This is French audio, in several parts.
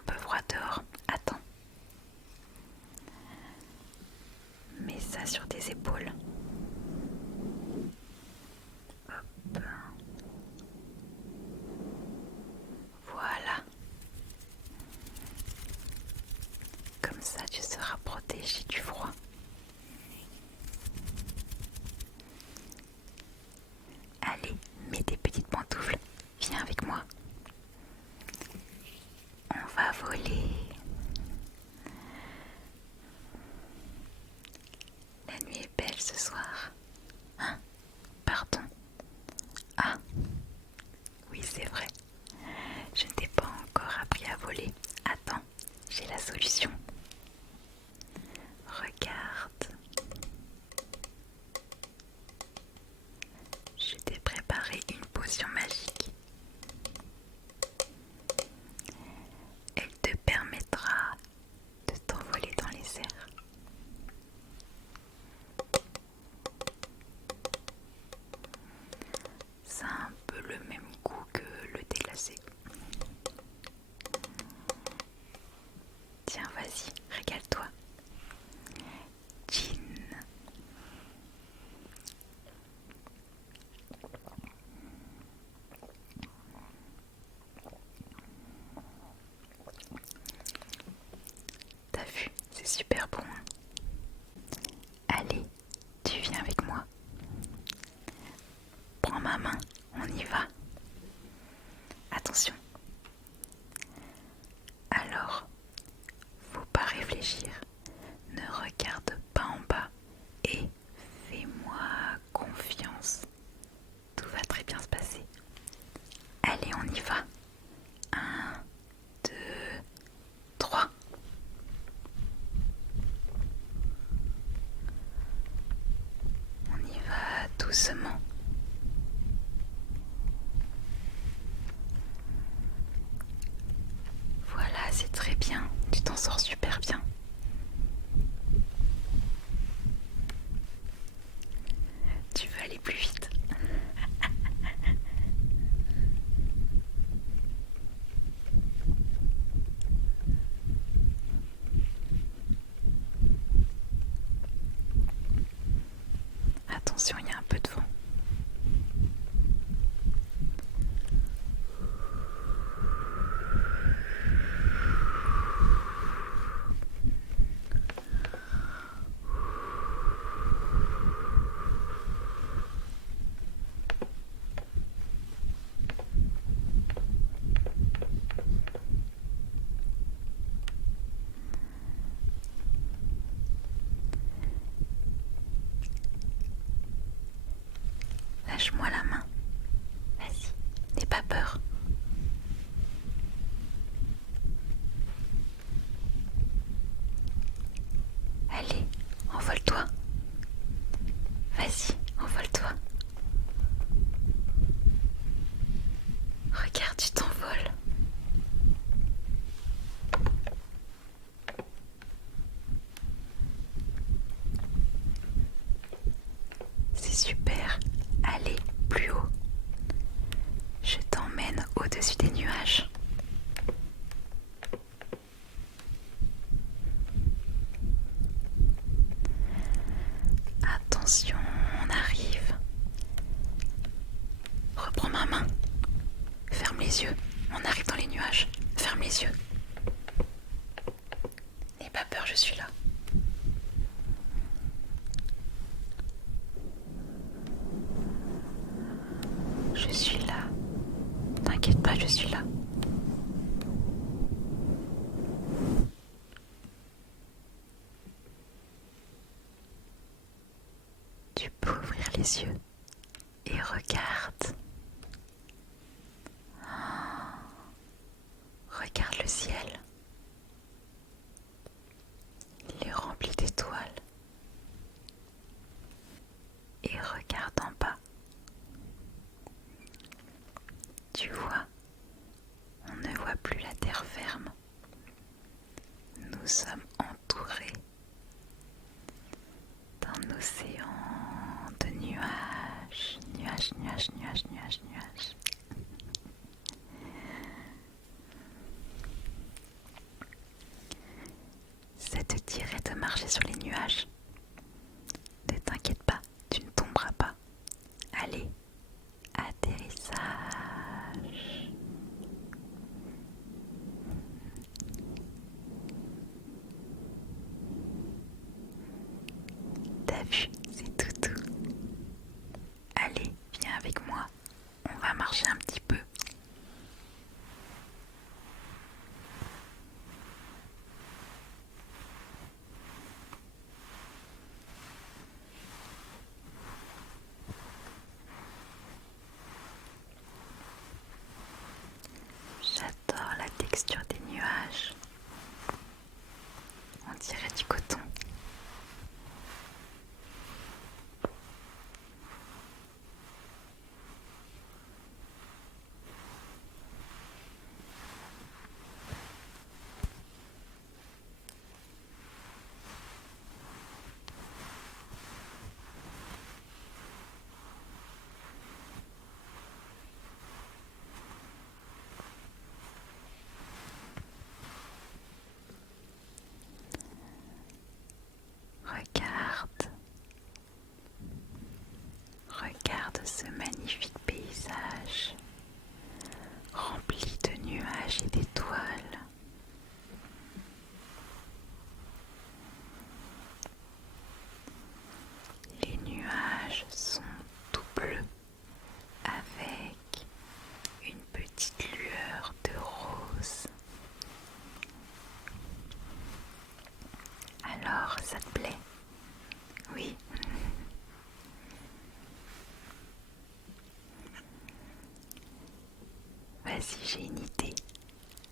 un peu froid dehors. Attends. Mets ça sur tes épaules. Hop. Voilà. Comme ça, tu seras protégé du froid. Allez, mets tes petites pantoufles. Viens avec moi. On va voler. La nuit est belle ce soir. Hein? Pardon. Ah, oui c'est vrai. Je ne t'ai pas encore appris à voler. Attends, j'ai la solution. Regarde. Je t'ai préparé une potion magique. Elle te permettra de t'envoler dans les airs. Ça a un peu le même goût que le thé glacé. Tiens, vas-y, régale-toi. Jean. T'as vu, c'est super bon. Allez, tu viens avec moi. Prends ma main, on y va. Attention. Alors, faut pas réfléchir. Ne regarde pas en bas et fais-moi confiance. Tout va très bien se passer. Allez, on y va. 1, 2, 3. On y va doucement. Voilà, c'est très bien. Tu t'en sors super bien. Tu veux aller plus vite? Attention, il y a un peu de vent. Lâche-moi la main. Vas-y, n'aie pas peur. Allez, envole-toi. Vas-y, envole-toi. Regarde, tu t'envoles. C'est super. Allez, plus haut. Je t'emmène au-dessus des nuages. Attention, on arrive. Reprends ma main. Ferme les yeux. On arrive dans les nuages. Ferme les yeux. N'aie pas peur, je suis là. Je suis là. T'inquiète pas, je suis là. Tu peux ouvrir les yeux et regarde. Regarde le ciel. Il est rempli d'étoiles. Et regarde en bas. Tu vois, on ne voit plus la terre ferme. Nous sommes entourés d'un océan de nuages, nuages, nuages, nuages, nuages, nuages. sur les nuages. Ne t'inquiète pas, tu ne tomberas pas. Allez, atterrissage. T'as vu, c'est tout. Allez, viens avec moi. On va marcher un petit peu. J'adore la texture des nuages. On dirait du coton. Regarde ce magnifique paysage rempli de nuages et d'étoiles. Les nuages sont tout bleus avec une petite lueur de rose. Alors, ça te plaît? Oui. Vas-y, j'ai une idée.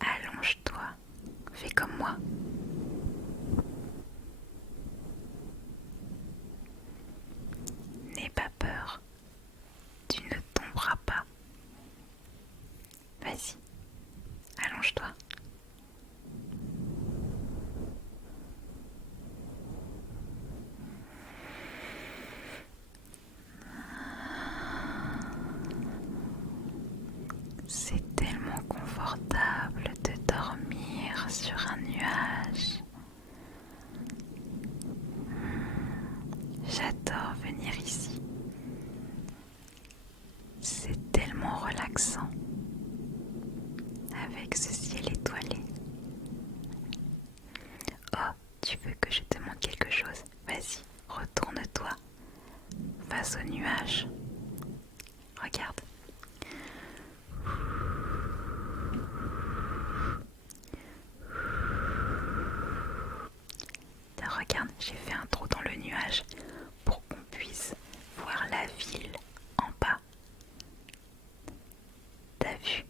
Allonge-toi. Fais comme moi. N'aie pas peur. Tu ne tomberas pas. Vas-y, allonge-toi. C'est tellement confortable de dormir sur un nuage. J'adore venir ici. C'est tellement relaxant avec ce ciel étoilé. Oh, tu veux que je te montre quelque chose? Vas-y, retourne-toi face au nuage. Regarde. Regarde, j'ai fait un trou dans le nuage pour qu'on puisse voir la ville en bas. T'as vu?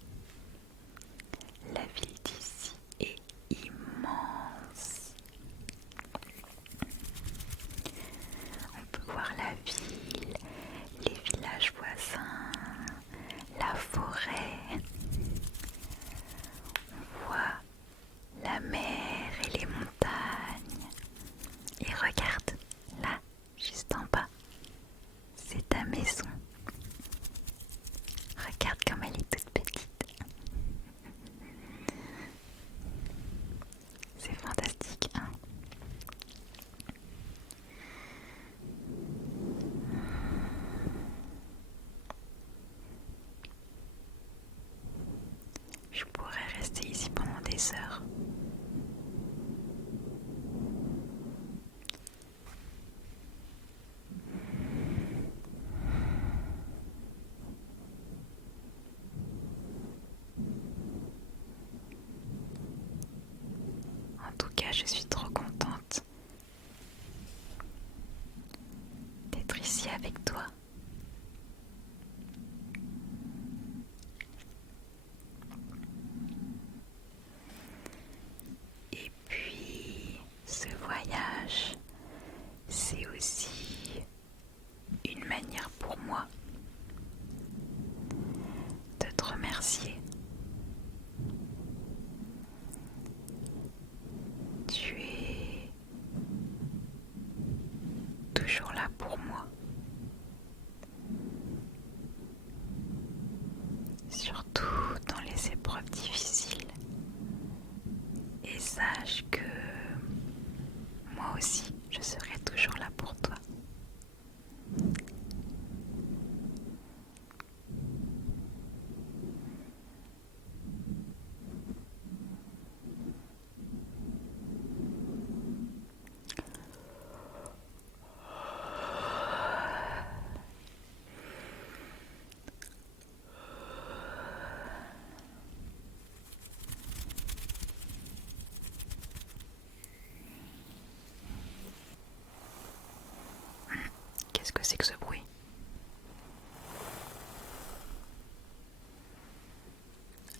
La ville d'ici est immense. On peut voir la ville, les villages voisins, la forêt. On voit la mer et les montagnes. Et regarde, là, juste en bas, c'est ta maison. Regarde comme elle est toute petite. C'est fantastique, hein? Je pourrais rester ici pendant des heures. En tout cas, je suis trop contente d'être ici avec toi. Et puis, ce voyage, c'est aussi une manière pour moi de te remercier. Tu es toujours là pour moi. Surtout dans les épreuves difficiles. Et sache que moi aussi, je serai toujours là pour toi. Qu'est-ce que c'est que ce bruit?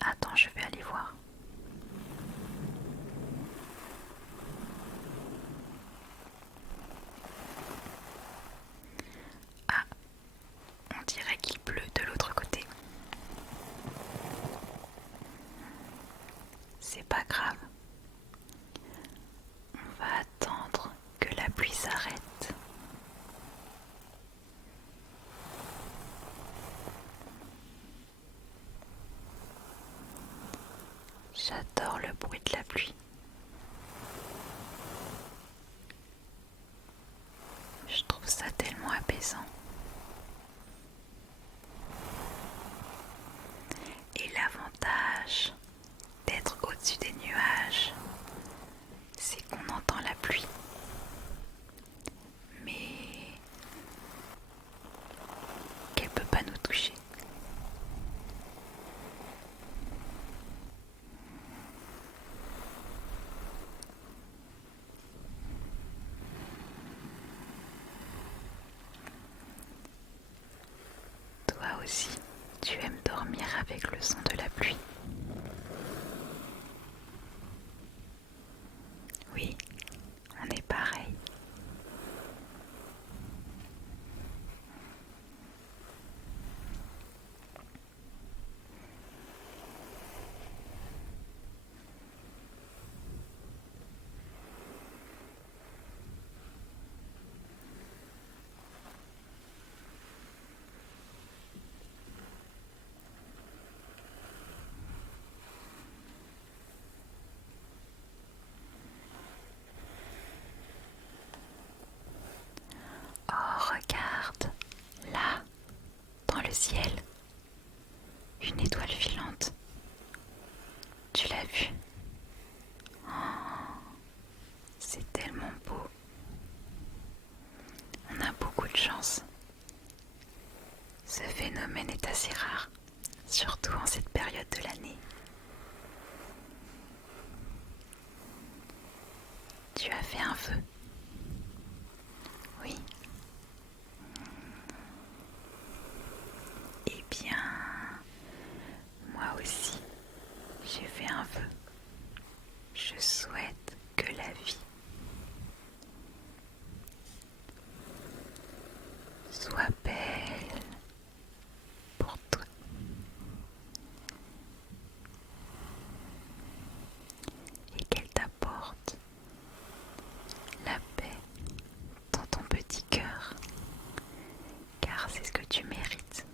Attends, je vais aller voir. Ah, on dirait qu'il pleut de l'autre côté. C'est pas grave. On va attendre que la pluie s'arrête. J'adore le bruit de la pluie. Je trouve ça tellement apaisant. Et l'avantage d'être au-dessus des nuages, c'est qu'on entend la pluie. Mais qu'elle peut pas nous toucher. Toi aussi, tu aimes dormir avec le son de la pluie. Oui, on est pareil. Oh, regarde, là, dans le ciel, une étoile filante. Tu l'as vue? Oh, c'est tellement beau. On a beaucoup de chance. Ce phénomène est assez rare, surtout en cette période de l'année. Tu as fait un vœu? Oui. Eh bien, moi aussi, j'ai fait un vœu. Je souhaite que la vie soit belle pour toi et qu'elle t'apporte la paix dans ton petit cœur, car c'est ce que tu mérites.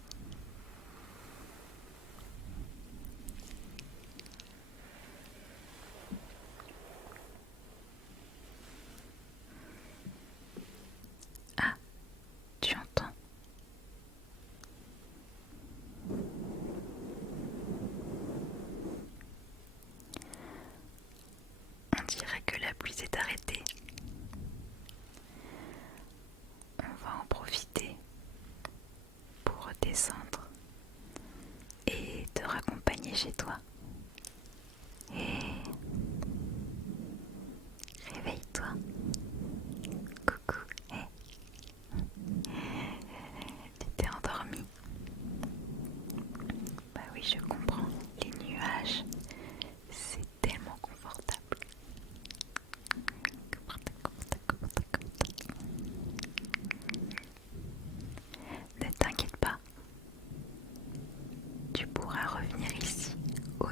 Ah, tu entends? On dirait que la pluie s'est arrêtée. On va en profiter pour redescendre et te raccompagner chez toi. Et réveille-toi. Coucou. Tu t'es endormi? Bah oui, je comprends. Les nuages, c'est tellement confortable. Ne t'inquiète pas. Tu pourras revenir ici au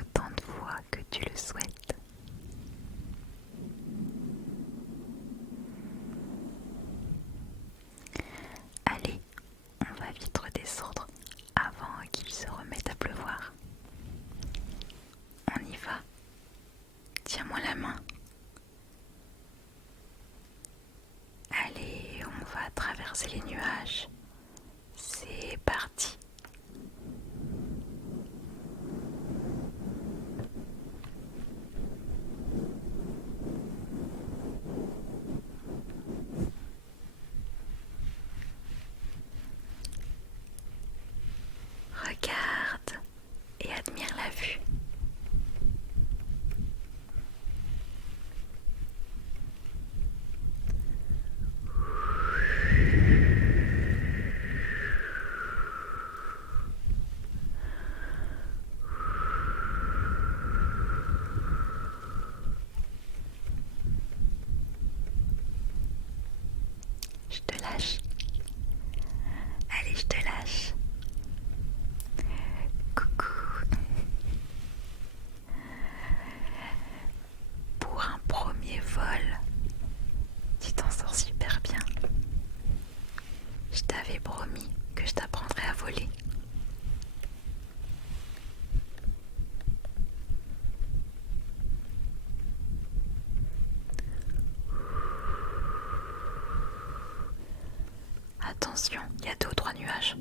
Attention, il y a 2 ou 3 nuages.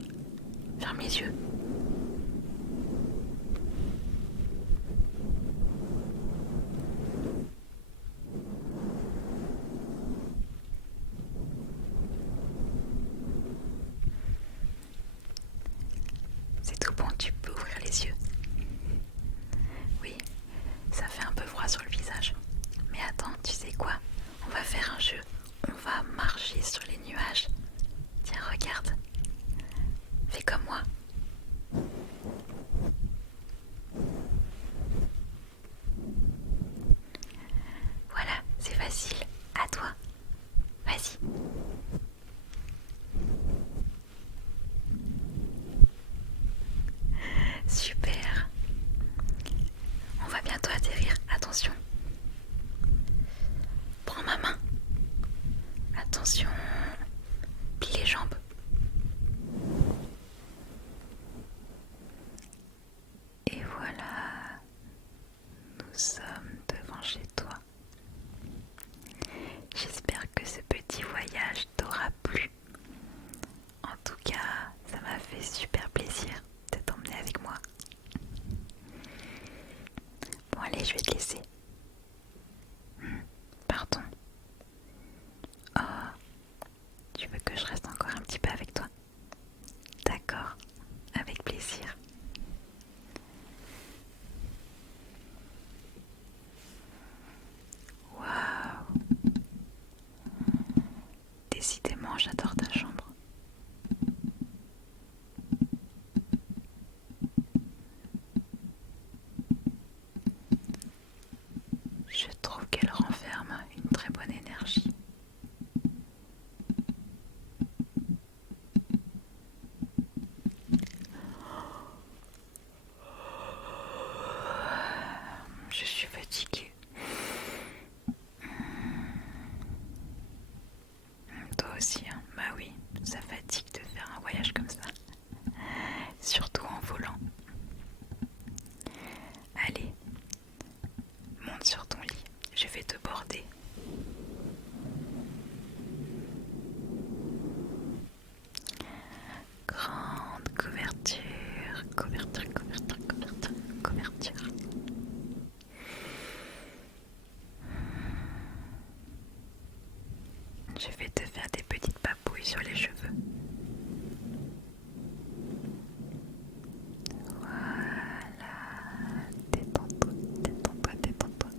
Ferme les yeux. C'est tout bon, tu peux ouvrir les yeux. Oui, ça fait un peu froid sur le visage. Mais attends, tu sais quoi? On va faire un jeu. On va marcher sur les nuages. Tiens, regarde. Fais comme moi. Voilà, c'est facile. À toi. Vas-y. Super. On va bientôt atterrir. Attention. Prends ma main. Attention. Plie les jambes. Et voilà. Nous sommes devant chez toi. J'espère que ce petit voyage t'aura plu. En tout cas, ça m'a fait super plaisir de t'emmener avec moi. Bon allez, je vais te laisser. Pardon. Oh, tu veux que je reste encore un petit peu avec toi? D'accord, avec plaisir. Waouh! Décidément, j'adore ta chambre. Je trouve qu'elle renferme une très bonne énergie. Je suis fatiguée. Toi aussi, hein? Bah oui, ça fatigue de faire un voyage comme ça. Surtout en volant. Allez, monte sur ton lit, je vais te border. Grande couverture, couverture, couverture, couverture, couverture. Je vais te faire des petites papouilles sur les cheveux. Voilà, détends-toi, détends-toi, détends-toi.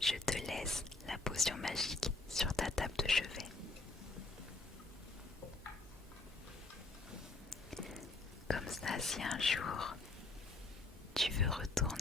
Je te laisse la potion magique sur ta table de chevet. Comme ça, si un jour tu veux retourner